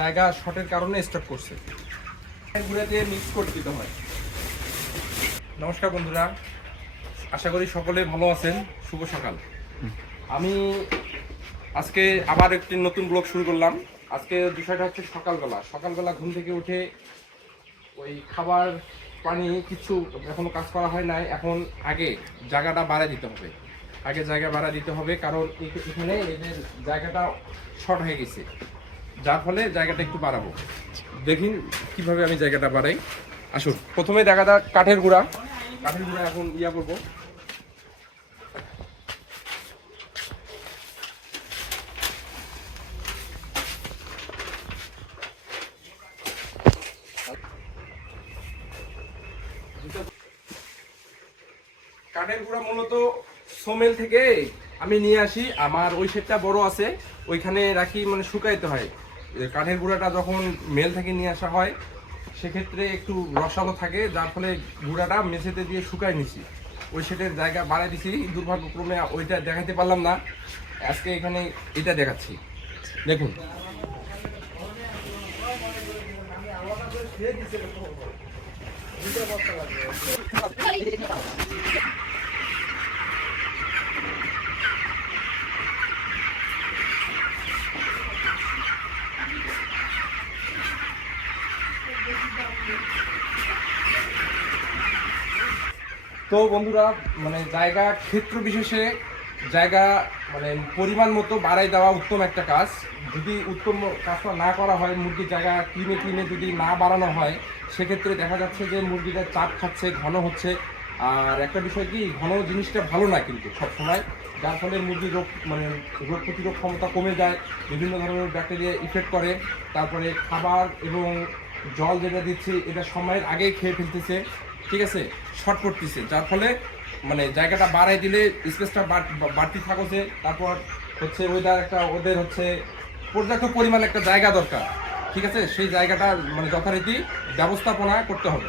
জায়গা শর্টের কারণে স্টক করছে, ঘুরে দিয়ে মিক্স করে দিতে হয়। নমস্কার বন্ধুরা, আশা করি সকলে ভালো আছেন। শুভ সকাল। আমি আজকে আবার একটি নতুন ব্লগ শুরু করলাম। আজকে বিষয়টা হচ্ছে সকালবেলা ঘুম থেকে উঠে ওই খাবার পানি কিছু এখনো কাজ করা হয় নাই। এখন আগে জায়গাটা বাড়ায় দিতে হবে, কারণ এখানে এদের জায়গাটা শর্ট হয়ে গেছে, যার ফলে জায়গাটা একটু বাড়াবো। দেখুন কিভাবে আমি জায়গাটা বাড়াই। আসুন, প্রথমে দেখা যাক কাঠের গুঁড়া এখন করবো। কাঠের গুঁড়া মূলত সোমেল থেকে আমি নিয়ে আসি। আমার ওই সেটটা বড় আছে, ওইখানে রাখি, মানে শুকাইতে হয়। কাঠের গুঁড়াটা যখন মেল থেকে নিয়ে আসা হয় সেক্ষেত্রে একটু রসালো থাকে, যার ফলে গুঁড়াটা মেঝেতে দিয়ে শুকাই নিছি। ওই সেটের জায়গা বাড়াই দিছি, দুর্ভাগ্যক্রমে ওইটা দেখাতে পারলাম না। আজকে এখানে এটা দেখাচ্ছি, দেখুন। তো বন্ধুরা, মানে জায়গা ক্ষেত্র বিশেষে জায়গা মানে পরিমাণ মতো বাড়াই দেওয়া উত্তম একটা কাজ। যদি উত্তম কাজটা না করা হয়, মুরগির জায়গা ক্লিনে যদি না বাড়ানো হয়, সেক্ষেত্রে দেখা যাচ্ছে যে মুরগিটা চাপ খাচ্ছে, ঘন হচ্ছে। আর একটা বিষয় কি, ঘন জিনিসটা ভালো না কিন্তু সবসময়, যার ফলে মুরগির রোগ প্রতিরোধ ক্ষমতা কমে যায়, বিভিন্ন ধরনের ব্যাকটেরিয়া ইফেক্ট করে। তারপরে খাবার এবং জল যেটা দিচ্ছি এটা সময়ের আগেই খেয়ে ফেলতেছে, ঠিক আছে, শর্ট পড়তেছে, যার ফলে মানে জায়গাটা বাড়াই দিলে স্পেসটা বাড়তি থাকছে। তারপর হচ্ছে ওদের হচ্ছে পর্যাপ্ত পরিমাণ একটা জায়গা দরকার, ঠিক আছে। সেই জায়গাটা মানে যথারীতি ব্যবস্থাপনা করতে হবে।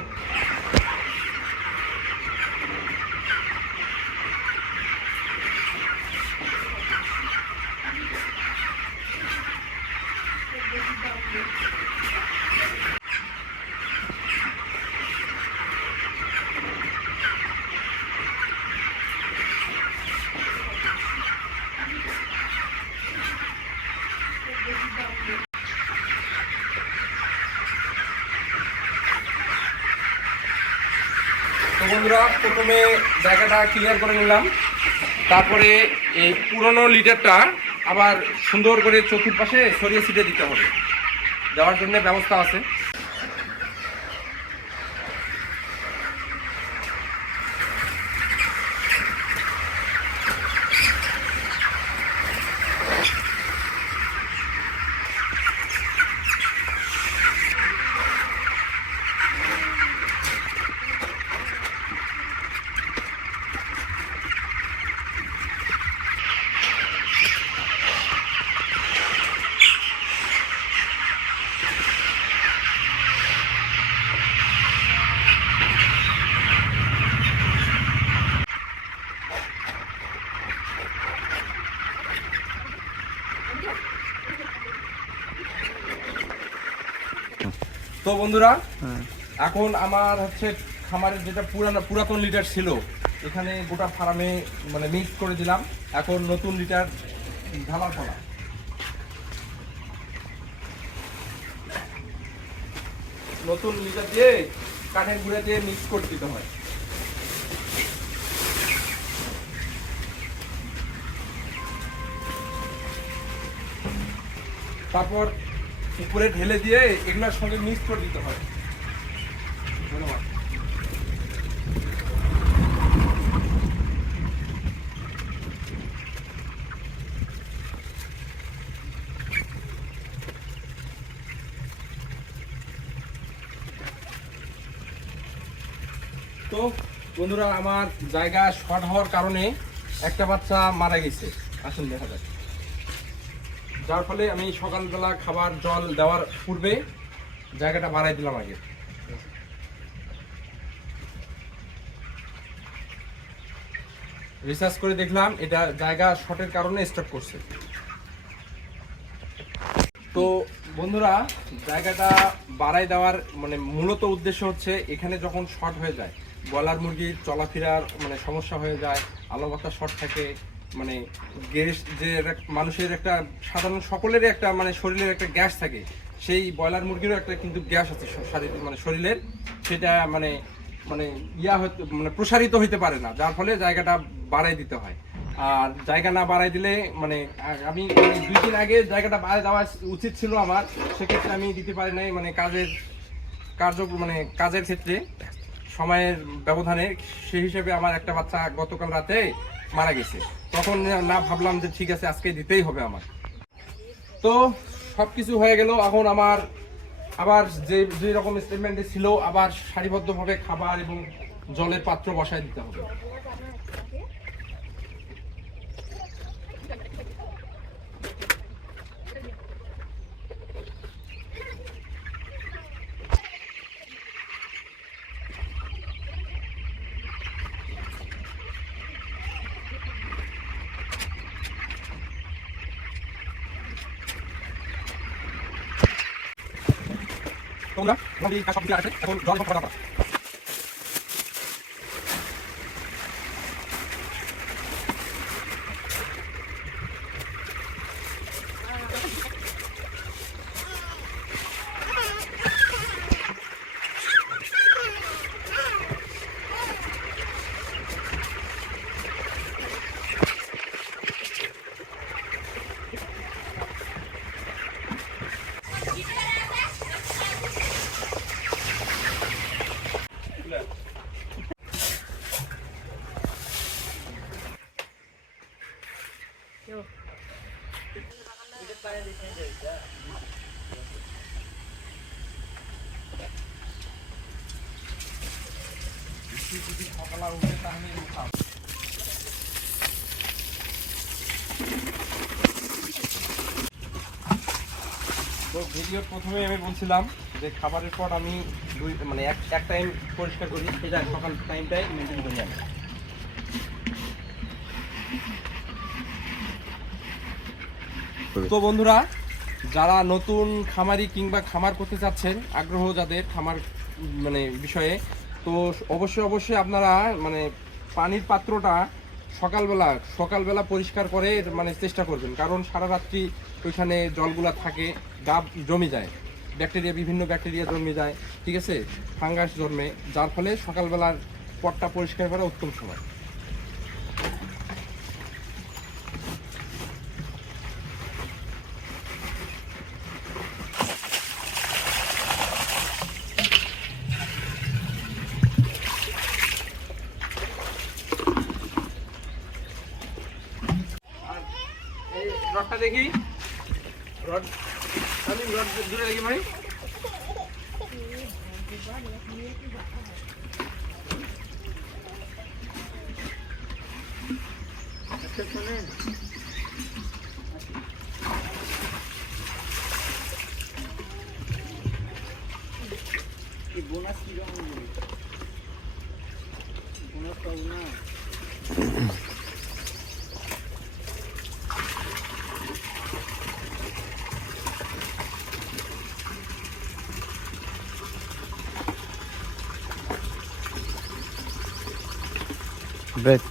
তো বন্ধুরা, প্রথমে জায়গাটা ক্লিয়ার করে নিলাম। তারপরে এই পুরনো লিটারটা আবার সুন্দর করে চতুর্পাশে ছড়িয়ে ছিটিয়ে দিতে হবে, দেওয়ার জন্য ব্যবস্থা আছে। তো বন্ধুরা, এখন আমার হচ্ছে খামারের যেটা পুরাতন লিটার ছিল, এখানে গোটা ফার্মে মানে মিক্স করে দিলাম। এখন নতুন লিটার ঢালার পালা। নতুন লিটার দিয়ে কাঠের গুঁড়া দিয়ে মিক্স করে দিতে হয়। তারপর উপরে ঢেলে দিয়ে এগুলোর সঙ্গে মিক্স করে দিতে হয়। ধন্যবাদ। তো বন্ধুরা, আমার জায়গা শর্ট হওয়ার কারণে একটা বাচ্চা মারা গেছে, আসুন দেখা যাক। যার ফলে আমি সকালবেলা খাবার জল দেওয়ার পূর্বে জায়গাটা বাড়াই দিলাম আগে। রিসার্চ করে দেখলাম এটা জায়গা শর্টের কারণে স্টক করছে। তো বন্ধুরা, জায়গাটা বাড়াই দেওয়ার মানে মূলত উদ্দেশ্য হচ্ছে এখানে যখন শর্ট হয়ে যায়, ব্রয়লার মুরগির চলাফেরার মানে সমস্যা হয়ে যায়, আলো বাতাস শর্ট থাকে, মানে গ্যাস যে মানুষের একটা সাধারণ সকলেরই একটা মানে শরীরের একটা গ্যাস থাকে, সেই ব্রয়লার মুরগিরও একটা কিন্তু গ্যাস আছে শারীরিক মানে শরীরের, সেটা মানে মানে ইয়া হতে মানে প্রসারিত হইতে পারে না, যার ফলে জায়গাটা বাড়াই দিতে হয়। আর জায়গা না বাড়াই দিলে মানে আমি 2 দিন আগে জায়গাটা বাড়াই দেওয়া উচিত ছিল আমার, সেক্ষেত্রে আমি দিতে পারি নাই, মানে কাজের ক্ষেত্রে সময়ের ব্যবধানে, সেই হিসেবে আমার একটা বাচ্চা গতকাল রাতে মারা গেছে। তখন না ভাবলাম যে ঠিক আছে আজকে দিতেই হবে আমার। তো সবকিছু হয়ে গেল, এখন আমার আবার যে রকম স্টেটমেন্টে ছিল আবার সারিবদ্ধভাবে খাবার এবং জলের পাত্র বসায় দিতে হবে। তোমরা এই কাজ সবকিছু আছে, এখন জল ভরা দাও। তো ভিডিওর প্রথমে আমি বলছিলাম যে খাবারের পর আমি মানে এক টাইম পরিষ্কার করি, সেটা সকাল টাইমটাই মেনটেন করি আমি। তো বন্ধুরা, যারা নতুন খামারি কিংবা খামার করতে চাচ্ছেন, আগ্রহ যাদের খামার মানে বিষয়ে, তো অবশ্যই আপনারা মানে পানির পাত্রটা সকালবেলা পরিষ্কার করে মানে চেষ্টা করবেন, কারণ সারা রাত্রি ওইখানে জলগুলা থাকে, ডাব জমে যায়, বিভিন্ন ব্যাকটেরিয়া জন্মে যায়, ঠিক আছে, ফাঙ্গাস জন্মে, যার ফলে সকালবেলার পটটা পরিষ্কার করা উত্তম সময়। রডটা দেখি, রড দূরে দেখি ভাই। বোনাস কি রকম বোনাস পাবো না। Breath.